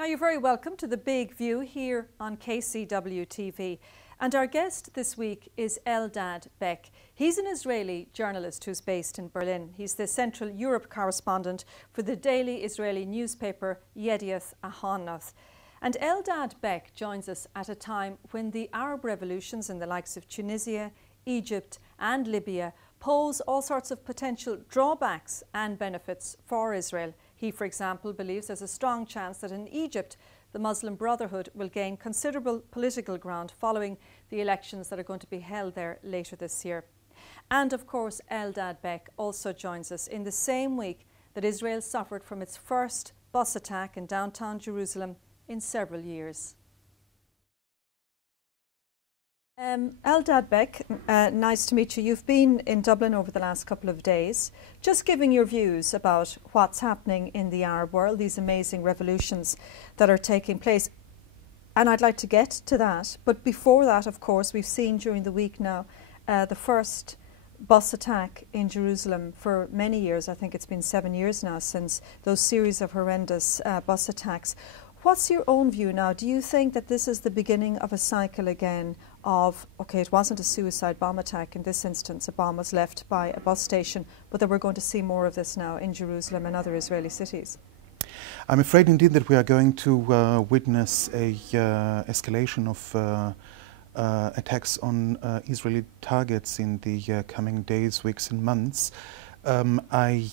Now you're very welcome to The Big View here on KCWTV. And our guest this week is Eldad Beck. He's an Israeli journalist who's based in Berlin. He's the Central Europe correspondent for the daily Israeli newspaper Yedioth Ahronoth. And Eldad Beck joins us at a time when the Arab revolutions in the likes of Tunisia, Egypt and Libya pose all sorts of potential drawbacks and benefits for Israel. He, for example, believes there's a strong chance that in Egypt the Muslim Brotherhood will gain considerable political ground following the elections that are going to be held there later this year. And of course, Eldad Beck also joins us in the same week that Israel suffered from its first bus attack in downtown Jerusalem in several years. Eldad Beck, nice to meet you. You've been in Dublin over the last couple of days, just giving your views about what's happening in the Arab world, these amazing revolutions that are taking place. And I'd like to get to that. But before that, of course, we've seen during the week now the first bus attack in Jerusalem for many years. I think it's been 7 years now since those series of horrendous bus attacks. What's your own view now? Do you think that this is the beginning of a cycle again of, okay, it wasn't a suicide bomb attack in this instance, a bomb was left by a bus station, but that we're going to see more of this now in Jerusalem and other Israeli cities? I'm afraid indeed that we are going to witness a escalation of attacks on Israeli targets in the coming days, weeks and months. I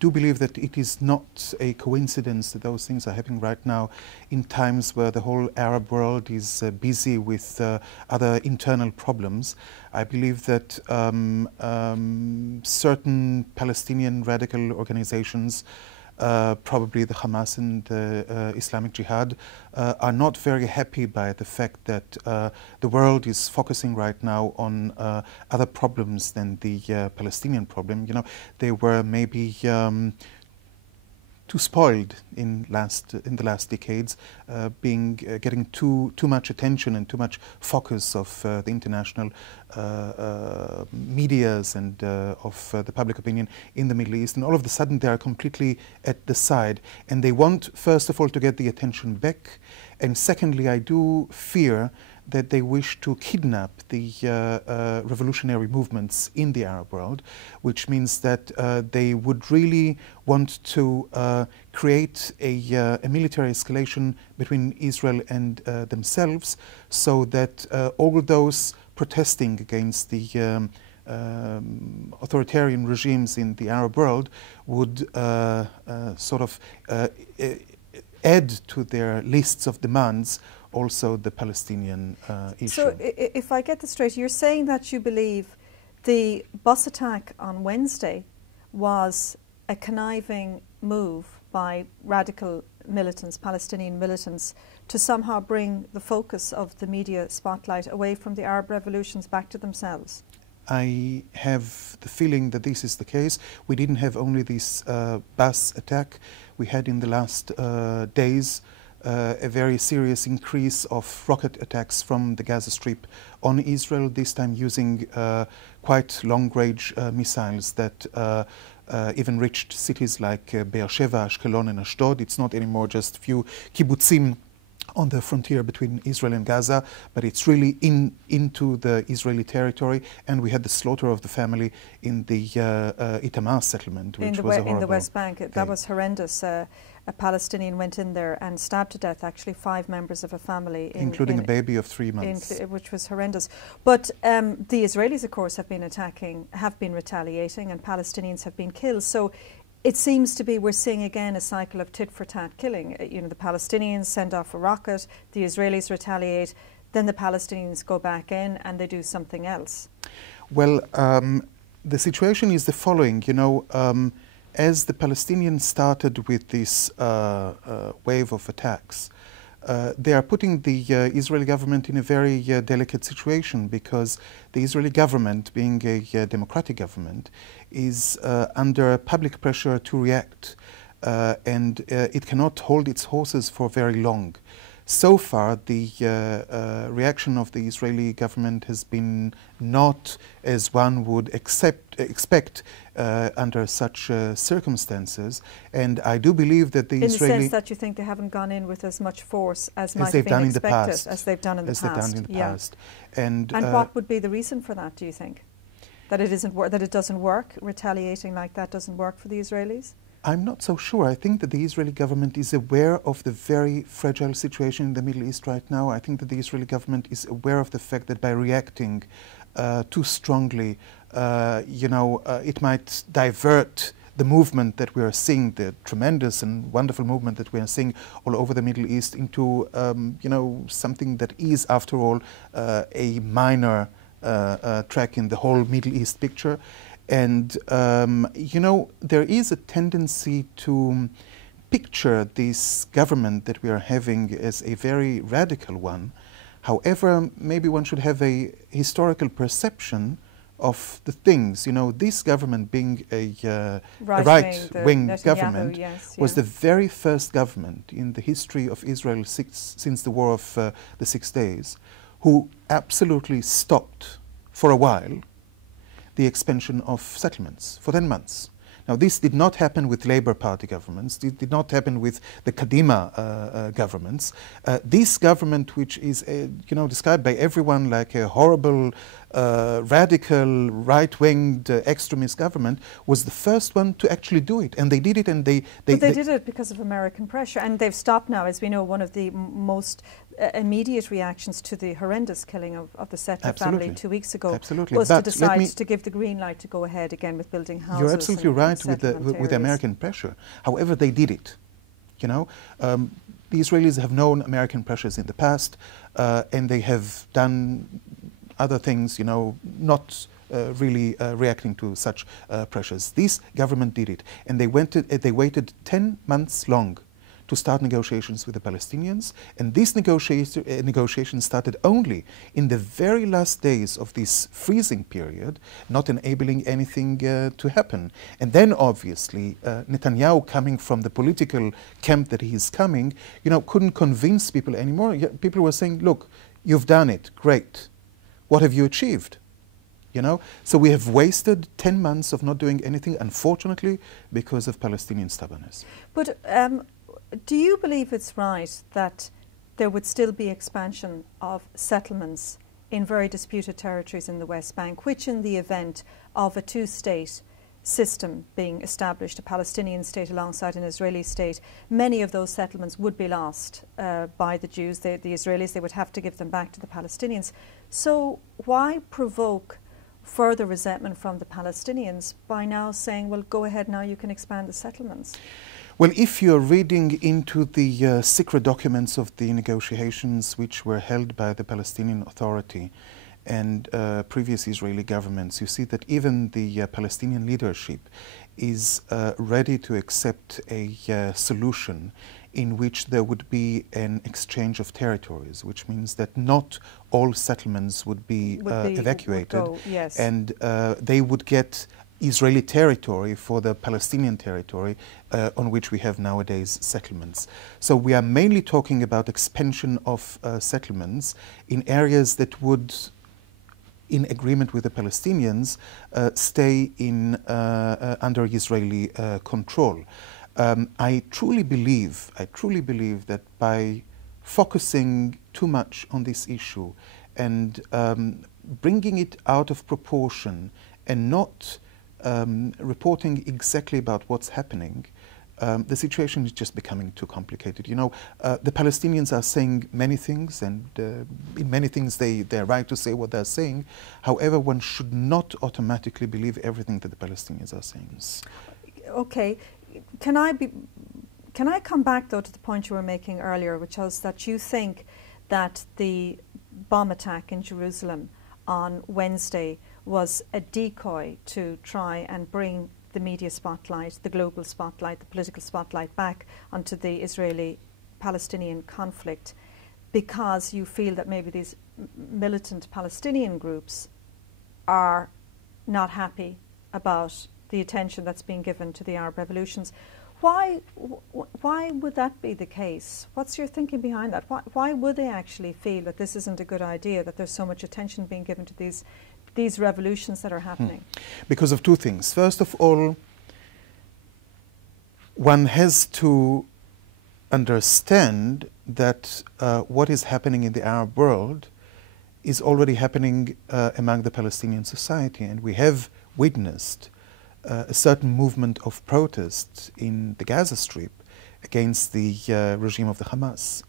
do believe that it is not a coincidence that those things are happening right now in times where the whole Arab world is busy with other internal problems. I believe that certain Palestinian radical organizations, probably the Hamas and the Islamic Jihad, are not very happy by the fact that the world is focusing right now on other problems than the Palestinian problem. You know, they were maybe too spoiled in the last decades, getting too much attention and too much focus of the international medias and of the public opinion in the Middle East, and all of a sudden they are completely at the side, and they want first of all to get the attention back, and secondly I do fear that they wish to kidnap the revolutionary movements in the Arab world, which means that they would really want to create a military escalation between Israel and themselves, so that all those protesting against the authoritarian regimes in the Arab world would sort of add to their lists of demands also the Palestinian issue. So if I get this straight, you're saying that you believe the bus attack on Wednesday was a conniving move by radical militants, Palestinian militants, to somehow bring the focus of the media spotlight away from the Arab revolutions back to themselves? I have the feeling that this is the case. We didn't have only this bus attack. We had in the last days a very serious increase of rocket attacks from the Gaza Strip on Israel, this time using quite long-range missiles that even reached cities like Beersheva, Ashkelon and Ashdod. It's not anymore just a few kibbutzim on the frontier between Israel and Gaza, but it's really into the Israeli territory, and we had the slaughter of the family in the Itamar settlement, which was a horrible in the West Bank. That was horrendous. A Palestinian went in there and stabbed to death actually 5 members of a family, including a baby of 3 months, which was horrendous. But the Israelis, of course, have been retaliating, and Palestinians have been killed. So it seems to be we're seeing again a cycle of tit-for-tat killing. You know, the Palestinians send off a rocket, the Israelis retaliate, then the Palestinians go back in and they do something else. Well, the situation is the following. You know, as the Palestinians started with this wave of attacks, they are putting the Israeli government in a very delicate situation, because the Israeli government, being a democratic government, is under public pressure to react, and it cannot hold its horses for very long. so far the reaction of the Israeli government has been not as one would expect under such circumstances, and I do believe that the Israeli... In the sense that you think they haven't gone in with as much force as might they've have been done in the expected, past, as they've done in the past. As they've done in the past. And what would be the reason for that, do you think? That it isn't that it doesn't work, retaliating like that doesn't work for the Israelis? I'm not so sure. I think that the Israeli government is aware of the very fragile situation in the Middle East right now. I think that the Israeli government is aware of the fact that by reacting too strongly, it might divert the movement that we are seeing, the tremendous and wonderful movement that we are seeing all over the Middle East, into something that is, after all, a minor track in the whole Middle East picture. And, there is a tendency to picture this government that we are having as a very radical one. However, maybe one should have a historical perception of the things. This government, being a right-wing government, was the very first government in the history of Israel since the War of the 6 Days who absolutely stopped for a while the expansion of settlements for 10 months. Now, this did not happen with Labour Party governments. It did not happen with the Kadima governments. This government, which is, described by everyone like a horrible, radical, right-winged, extremist government, was the first one to actually do it. And they did it, and they did it because of American pressure. And they've stopped now, as we know. One of the most immediate reactions to the horrendous killing of the Settler family 2 weeks ago was to decide to give the green light to go ahead again with building houses. You're absolutely right with the American pressure. However, they did it. The Israelis have known American pressures in the past, and they have done other things, not really reacting to such pressures. This government did it, and they waited 10 months long to start negotiations with the Palestinians, and these negotiations started only in the very last days of this freezing period, not enabling anything to happen. And then, obviously, Netanyahu, coming from the political camp that he is coming, couldn't convince people anymore. People were saying, look, you've done it, great. What have you achieved? So we have wasted 10 months of not doing anything, unfortunately, because of Palestinian stubbornness. But do you believe it's right that there would still be expansion of settlements in very disputed territories in the West Bank, which in the event of a two-state system being established, a Palestinian state alongside an Israeli state, many of those settlements would be lost by the Jews, the Israelis? They would have to give them back to the Palestinians. So why provoke further resentment from the Palestinians by now saying, well, go ahead now, you can expand the settlements? Well, if you're reading into the secret documents of the negotiations which were held by the Palestinian Authority and previous Israeli governments, you see that even the Palestinian leadership is ready to accept a solution in which there would be an exchange of territories, which means that not all settlements would be evacuated, and they would get Israeli territory for the Palestinian territory on which we have nowadays settlements. So we are mainly talking about expansion of settlements in areas that would, in agreement with the Palestinians, stay in under Israeli control. I truly believe that by focusing too much on this issue and bringing it out of proportion and not reporting exactly about what's happening, the situation is just becoming too complicated. The Palestinians are saying many things, and in many things they're right to say what they're saying. However, one should not automatically believe everything that the Palestinians are saying. Okay. Can I come back, though, to the point you were making earlier, which was that you think that the bomb attack in Jerusalem on Wednesday was a decoy to try and bring the media spotlight, the global spotlight, the political spotlight back onto the Israeli-Palestinian conflict, because you feel that maybe these militant Palestinian groups are not happy about the attention that's being given to the Arab revolutions. Why would that be the case? What's your thinking behind that? Why would they actually feel that this isn't a good idea, that there's so much attention being given to these revolutions that are happening? Because of two things. First of all, one has to understand that what is happening in the Arab world is already happening among the Palestinian society, and we have witnessed a certain movement of protest in the Gaza Strip against the regime of the Hamas,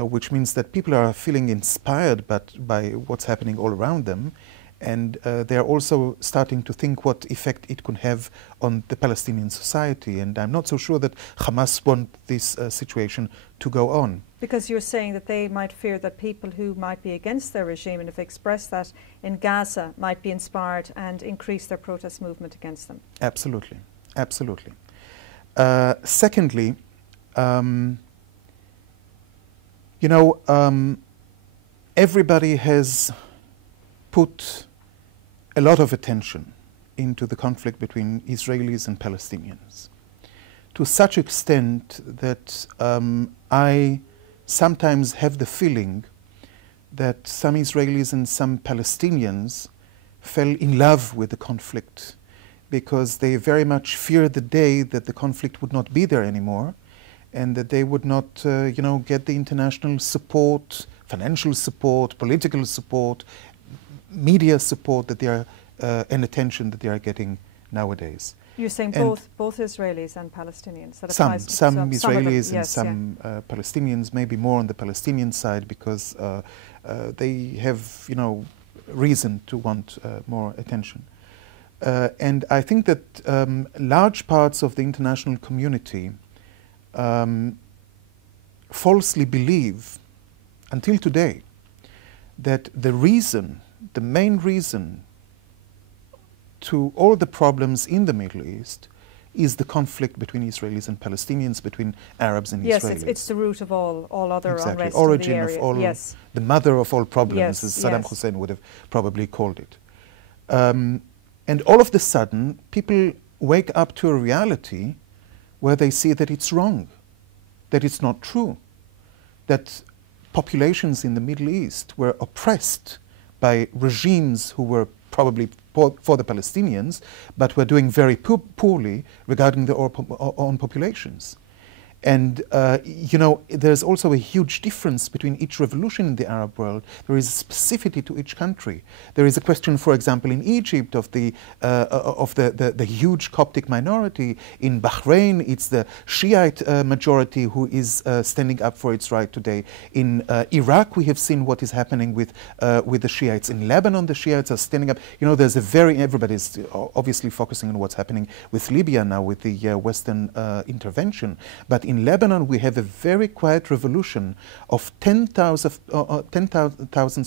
which means that people are feeling inspired by what's happening all around them, and they're also starting to think what effect it could have on the Palestinian society. And I'm not so sure that Hamas want this situation to go on. Because you're saying that they might fear that people who might be against their regime and have expressed that in Gaza might be inspired and increase their protest movement against them. Absolutely, absolutely. Secondly, everybody has put a lot of attention into the conflict between Israelis and Palestinians, to such extent that I sometimes have the feeling that some Israelis and some Palestinians fell in love with the conflict because they very much feared the day that the conflict would not be there anymore, and that they would not, get the international support, financial support, political support, media support that they are, and attention that they are getting nowadays. You're saying both Israelis and Palestinians? That some Israelis them, yes, and some Palestinians, maybe more on the Palestinian side, because they have, reason to want more attention. And I think that large parts of the international community falsely believe, until today, that the main reason to all the problems in the Middle East is the conflict between Israelis and Palestinians, between Arabs and Israelis. Yes, it's the root of all other unrest origin in the area. of all, yes. The mother of all problems, yes, as Saddam Hussein would have probably called it. And all of a sudden, people wake up to a reality where they see that it's wrong, that it's not true, that populations in the Middle East were oppressed by regimes who were probably for the Palestinians, but were doing very poorly regarding their own populations. And, there's also a huge difference between each revolution in the Arab world. There is a specificity to each country. There is a question, for example, in Egypt of the huge Coptic minority. In Bahrain, it's the Shiite majority who is standing up for its right today. In Iraq, we have seen what is happening with the Shiites. In Lebanon, the Shiites are standing up. Everybody's obviously focusing on what's happening with Libya now, with the Western intervention. But in Lebanon, we have a very quiet revolution of thousands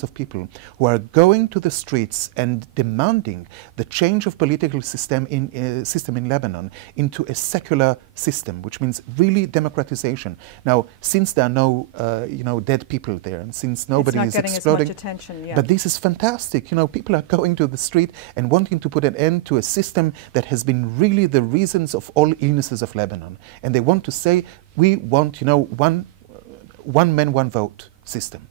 of people who are going to the streets and demanding the change of political system in Lebanon into a secular system, which means really democratization. Now, since there are no dead people there, and since nobody is exploding, as much attention, yeah. But this is fantastic. People are going to the street and wanting to put an end to a system that has been really the reasons of all illnesses of Lebanon, and they want to say, we want, one man, one vote system.